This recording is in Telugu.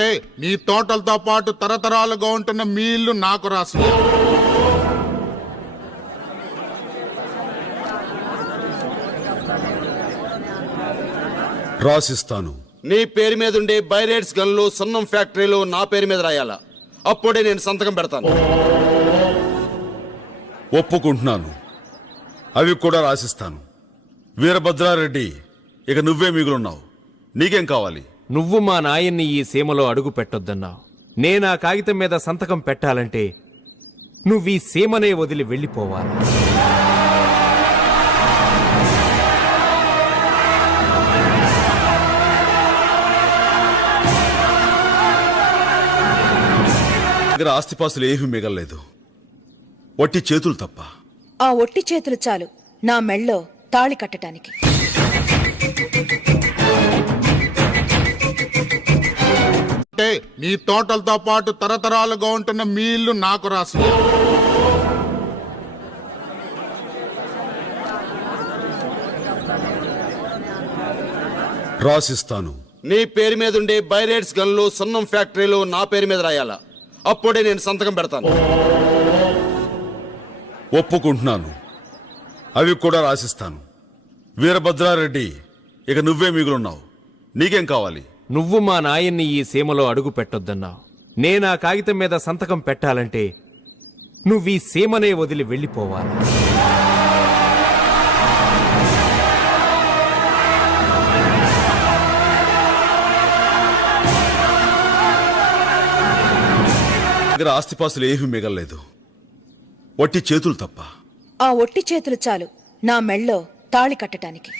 అంటే నీ తోటలతో పాటు తరతరాలుగా ఉంటున్న మీ ఇల్లు నాకు రాసి రాసిస్తాను. నీ పేరు మీద ఉండే బైరేట్స్ గన్లు సున్నం ఫ్యాక్టరీలు నా పేరు మీద రాయాలా, అప్పుడే నేను సంతకం పెడతాను. ఒప్పుకుంటున్నాను, అవి కూడా రాసిస్తాను. వీరభద్రారెడ్డి, ఇక నువ్వే మిగులున్నావు. నీకేం కావాలి? నువ్వు మా నాయన్ని ఈ సీమలో అడుగు పెట్టొద్దన్నావు. నేనా కాగితం మీద సంతకం పెట్టాలంటే నువ్వీ సీమనే వదిలి వెళ్ళిపోవాలి. దగ్గర ఆస్తిపాస్తులు ఏమీ మిగలలేదు, వట్టి చేతులు తప్ప. ఆ ఒట్టి చేతులు చాలు నా మెళ్ళో తాళి కట్టడానికి. అంటే నీ తోటలతో పాటు తరతరాలుగా ఉంటున్న మీ ఇల్లు నాకు రాసి రాసిస్తాను. నీ పేరు మీద ఉండే బైరేట్స్ గన్లు సున్నం ఫ్యాక్టరీలు నా పేరు మీద రాయాలా, అప్పుడే నేను సంతకం పెడతాను. ఒప్పుకుంటున్నాను, అవి కూడా రాసిస్తాను. వీరభద్రారెడ్డి, ఇక నువ్వే మిగులున్నావు. నీకేం కావాలి? నువ్వు మా నాయన్ని ఈ సీమలో అడుగు పెట్టొద్దన్నావు. నేనా కాగితం మీద సంతకం పెట్టాలంటే నువ్వీ సీమనే వదిలి వెళ్ళిపోవాలి. దగ్గర ఆస్తిపాస్తులు ఏమీ మిగలలేదు, వట్టి చేతులు తప్ప. ఆ ఒట్టి చేతులు చాలు నా మెళ్ళో తాళి కట్టడానికి.